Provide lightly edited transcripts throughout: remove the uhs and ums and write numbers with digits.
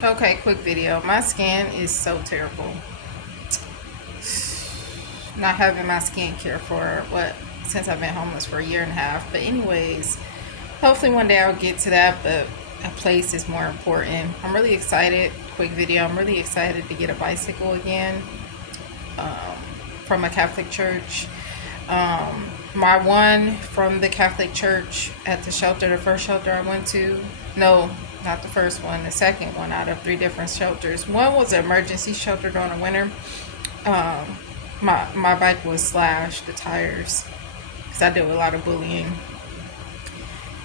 Okay, quick video. My skin is so terrible. Not having my skincare for since I've been homeless for a year and a half. But anyways, hopefully one day I'll get to that, but a place is more important. I'm really excited. Quick video. I'm really excited to get a bicycle again um, from a Catholic church. My one from the Catholic church at the shelter, the first shelter I went to, no, not the first one, the second one out of three different shelters. One was an emergency shelter during the winter. Um, my bike was slashed, the tires, because I deal with a lot of bullying.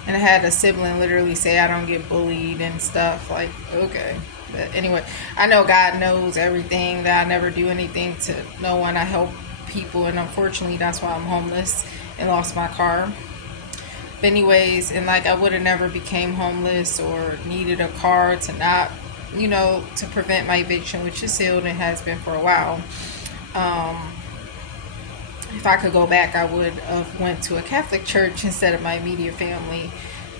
And I had a sibling literally say I don't get bullied and stuff. Like, okay. But anyway, I know God knows everything, that I never do anything to no one. I help people, and unfortunately that's why I'm homeless and lost my car. But anyways, and like I would have never became homeless or needed a car to not, to prevent my eviction, which is sealed and has been for a while. Um, if I could go back, I would have went to a Catholic church instead of my immediate family,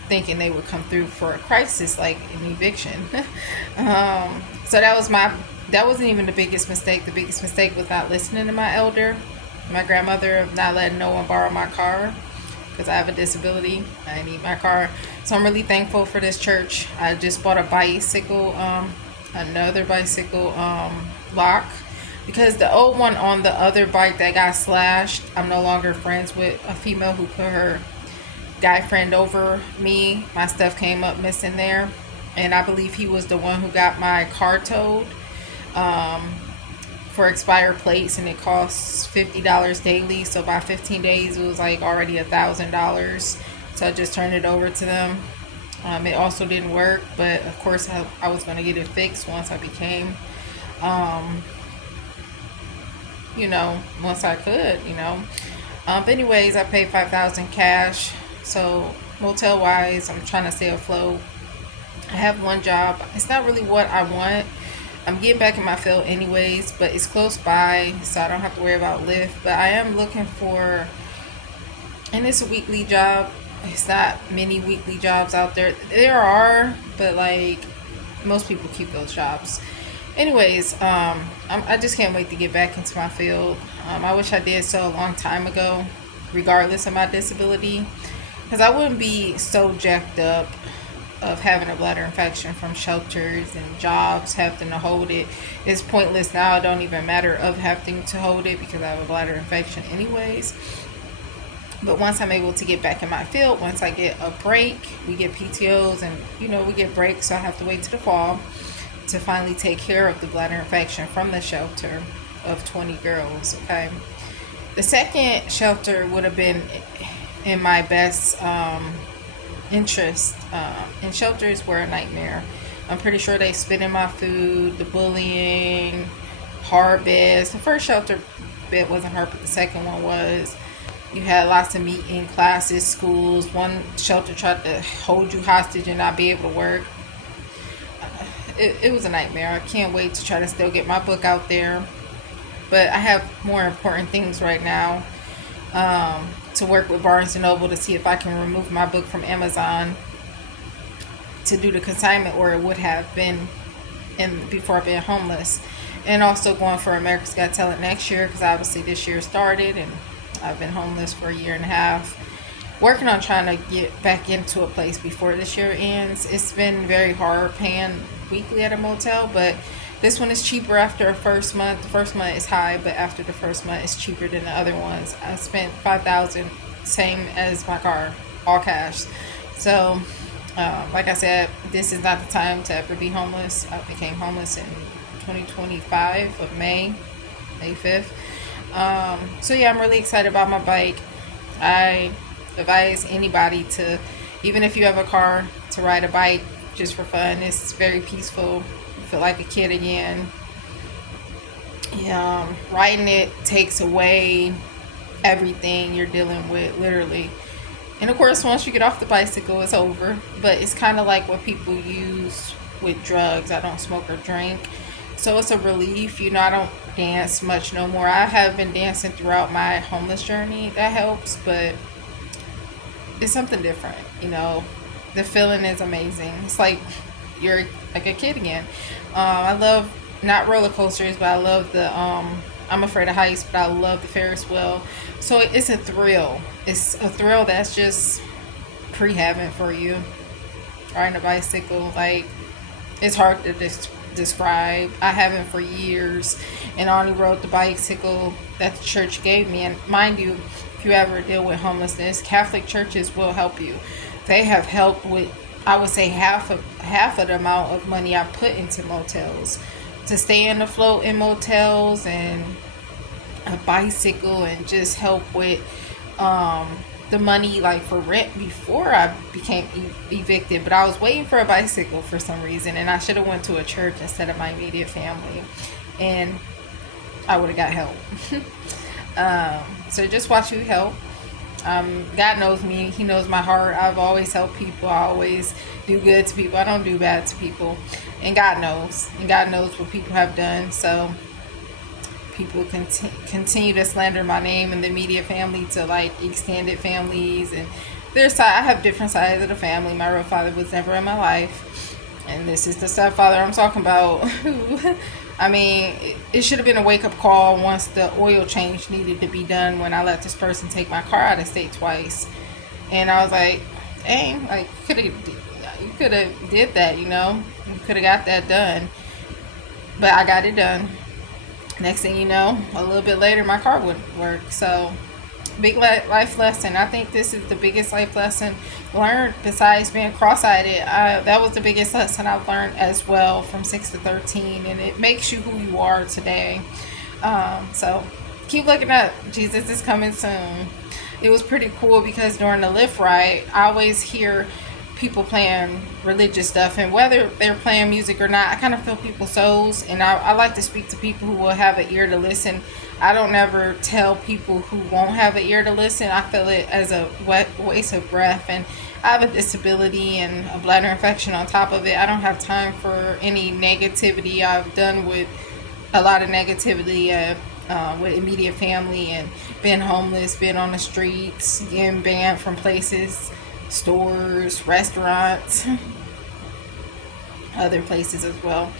thinking they would come through for a crisis like an eviction. So that wasn't even the biggest mistake. The biggest mistake was not listening to my elder, my grandmother, of not letting no one borrow my car because I have a disability. I need my car. So I'm really thankful for this church. I just bought a bicycle, another bicycle lock, because the old one on the other bike that got slashed, I'm no longer friends with a female who put her guy friend over me. My stuff came up missing there, and I believe he was the one who got my car towed for expired plates, and it costs $50 daily. So by 15 days it was like already $1,000. So I just turned it over to them. It also didn't work, but of course I was going to get it fixed once I became once I could. But anyways, I paid $5,000 cash. So motel wise, I'm trying to stay afloat. I have one job. It's not really what I want. I'm getting back in my field anyways, but it's close by, so I don't have to worry about Lyft. But I am looking for, and it's a weekly job. It's not many weekly jobs out there. There are, but like most people keep those jobs. Anyways, I just can't wait to get back into my field. I wish I did so a long time ago, regardless of my disability, because I wouldn't be so jacked up of having a bladder infection from shelters and jobs, having to hold it. It's pointless now. It don't even matter of having to hold it because I have a bladder infection anyways. But once I'm able to get back in my field, once I get a break, we get PTOs and we get breaks, so I have to wait to the fall to finally take care of the bladder infection from the shelter of 20 girls. Okay, the second shelter would have been in my best interest, and shelters were a nightmare. I'm pretty sure they spit in my food, the bullying, hard beds. The first shelter bed wasn't hard, but the second one was. You had lots of meeting, classes, schools. One shelter tried to hold you hostage and not be able to work. It was a nightmare. I can't wait to try to still get my book out there. But I have more important things right now, to work with Barnes & Noble to see if I can remove my book from Amazon to do the consignment where it would have been before I've been homeless. And also going for America's Got Talent next year, because obviously this year started and I've been homeless for a year and a half. Working on trying to get back into a place before this year ends. It's been very hard paying weekly at a motel, but this one is cheaper after a first month. The first month is high, but after the first month it's cheaper than the other ones. I spent $5,000, same as my car, all cash. So like I said, this is not the time to ever be homeless. I became homeless in 2025 of May 5th. So yeah, I'm really excited about my bike. I advise anybody to, even if you have a car, to ride a bike just for fun. It's very peaceful. You feel like a kid again. Yeah, riding it takes away everything you're dealing with, literally. And of course, once you get off the bicycle, it's over. But it's kind of like what people use with drugs. I don't smoke or drink, so it's a relief. I don't dance much no more. I have been dancing throughout my homeless journey. That helps, but it's something different. The feeling is amazing. It's like you're like a kid again. I love not roller coasters, but I love the I'm afraid of heights, but I love the Ferris wheel. So it's a thrill. It's a thrill that's just pre-heaven for you. Riding a bicycle, like, it's hard to describe. I haven't for years, and I only rode the bicycle that the church gave me. And mind you, if you ever deal with homelessness, Catholic churches will help you. They have helped with, I would say, half of the amount of money I put into motels to stay in afloat in motels, and a bicycle, and just help with the money like for rent before I became evicted. But I was waiting for a bicycle for some reason, and I should have went to a church instead of my immediate family, and I would have got help. So just watch who help. God knows me. He knows my heart. I've always helped people. I always do good to people. I don't do bad to people. And God knows. And God knows what people have done. So people continue to slander my name and the immediate family to like extended families. And there's I have different sides of the family. My real father was never in my life. And this is the stepfather I'm talking about. I mean, it should have been a wake-up call once the oil change needed to be done when I let this person take my car out of state twice. And I was like, dang, like, you could have did that, you know? You could have got that done. But I got it done. Next thing you know, a little bit later, my car wouldn't work. So, big life lesson. I think this is the biggest life lesson learned besides being cross-eyed. That was the biggest lesson I've learned as well from 6 to 13, and it makes you who you are today. So keep looking up. Jesus is coming soon. It was pretty cool because during the Lyft ride, I always hear people playing religious stuff, and whether they're playing music or not, I kind of feel people's souls, and I like to speak to people who will have an ear to listen. I don't ever tell people who won't have an ear to listen. I feel it as a waste of breath, and I have a disability and a bladder infection on top of it. I don't have time for any negativity. I've done with a lot of negativity with immediate family, and being homeless, being on the streets, getting banned from places, stores, restaurants, other places as well.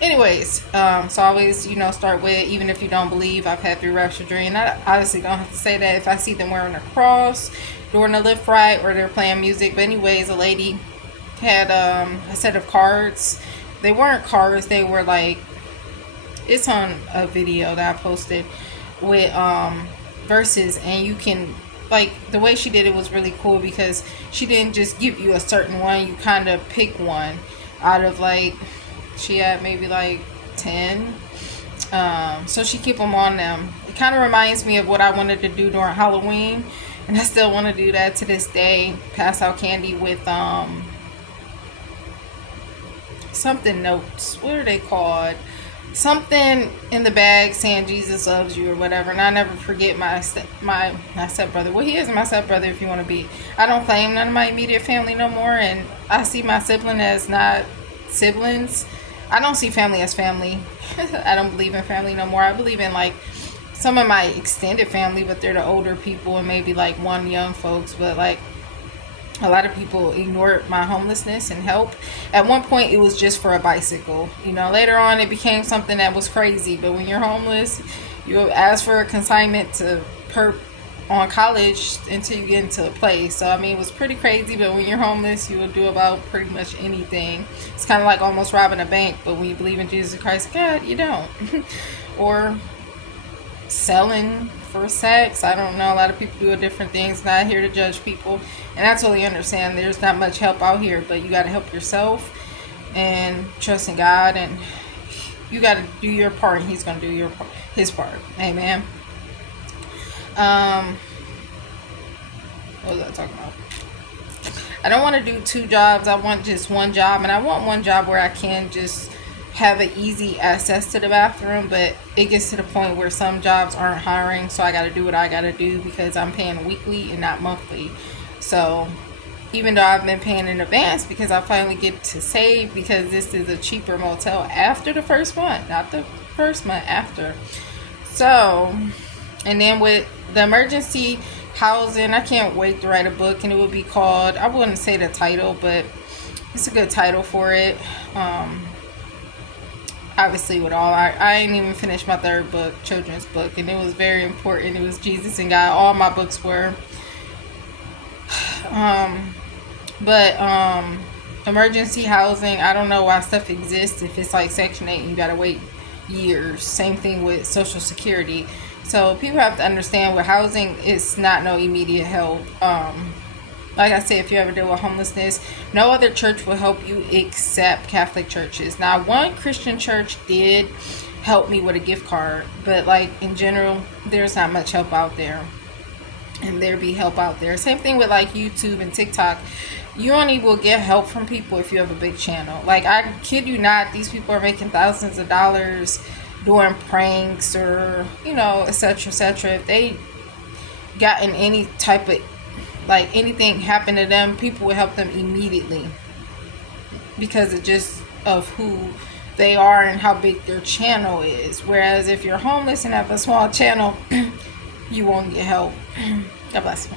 Anyways, so always, start with, even if you don't believe, I've had 3 ruptured dreams. I honestly don't have to say that if I see them wearing a cross during the Lyft ride or they're playing music. But anyways, a lady had a set of cards. They weren't cards, they were like, it's on a video that I posted with verses, and you can, like, the way she did it was really cool because she didn't just give you a certain one. You kind of pick one out of, like, she had maybe like 10. So she keep them on them. It kind of reminds me of what I wanted to do during Halloween, and I still want to do that to this day. Pass out candy with something notes. What are they called? Something in the bag saying Jesus loves you or whatever. And I never forget my stepbrother. Well, he is my stepbrother if you want to be. I don't claim none of my immediate family no more, and I see my sibling as not siblings. I don't see family as family. I don't believe in family no more. I believe in, like, some of my extended family, but they're the older people and maybe like one young folks. But like, a lot of people ignored my homelessness and help. At one point, it was just for a bicycle. Later on, it became something that was crazy. But when you're homeless, you ask for a consignment to on college until you get into a place. So, I mean, it was pretty crazy. But when you're homeless, you will do about pretty much anything. It's kind of like almost robbing a bank. But when you believe in Jesus Christ, God, you don't. Or selling for sex. I don't know. A lot of people do different things. Not here to judge people. And I totally understand there's not much help out here. But you got to help yourself and trust in God. And you got to do your part. And He's going to do His part. Amen. What was I talking about? I don't want to do 2 jobs. I want just one job, and I want one job where I can just have an easy access to the bathroom. But it gets to the point where some jobs aren't hiring, so I got to do what I got to do because I'm paying weekly and not monthly. So even though I've been paying in advance because I finally get to save, because this is a cheaper motel after the first month, not the first month, after. So, and then with the emergency housing, I can't wait to write a book, and it will be called, I wouldn't say the title, but it's a good title for it. Obviously, with all, I ain't even finished my third book, children's book, and it was very important. It was Jesus and God. All my books were. But emergency housing, I don't know why stuff exists if it's like Section 8 and you gotta wait years. Same thing with Social Security. So people have to understand with housing, it's not no immediate help. Like I said, if you ever deal with homelessness, no other church will help you except Catholic churches. Now, one Christian church did help me with a gift card, but like in general, there's not much help out there. And there be help out there. Same thing with like YouTube and TikTok. You only will get help from people if you have a big channel. Like, I kid you not, these people are making thousands of dollars doing pranks or, you know, etc., etc. If they gotten any type of, like, anything happen to them, people will help them immediately because of just of who they are and how big their channel is. Whereas if you're homeless and have a small channel, you won't get help. God bless you.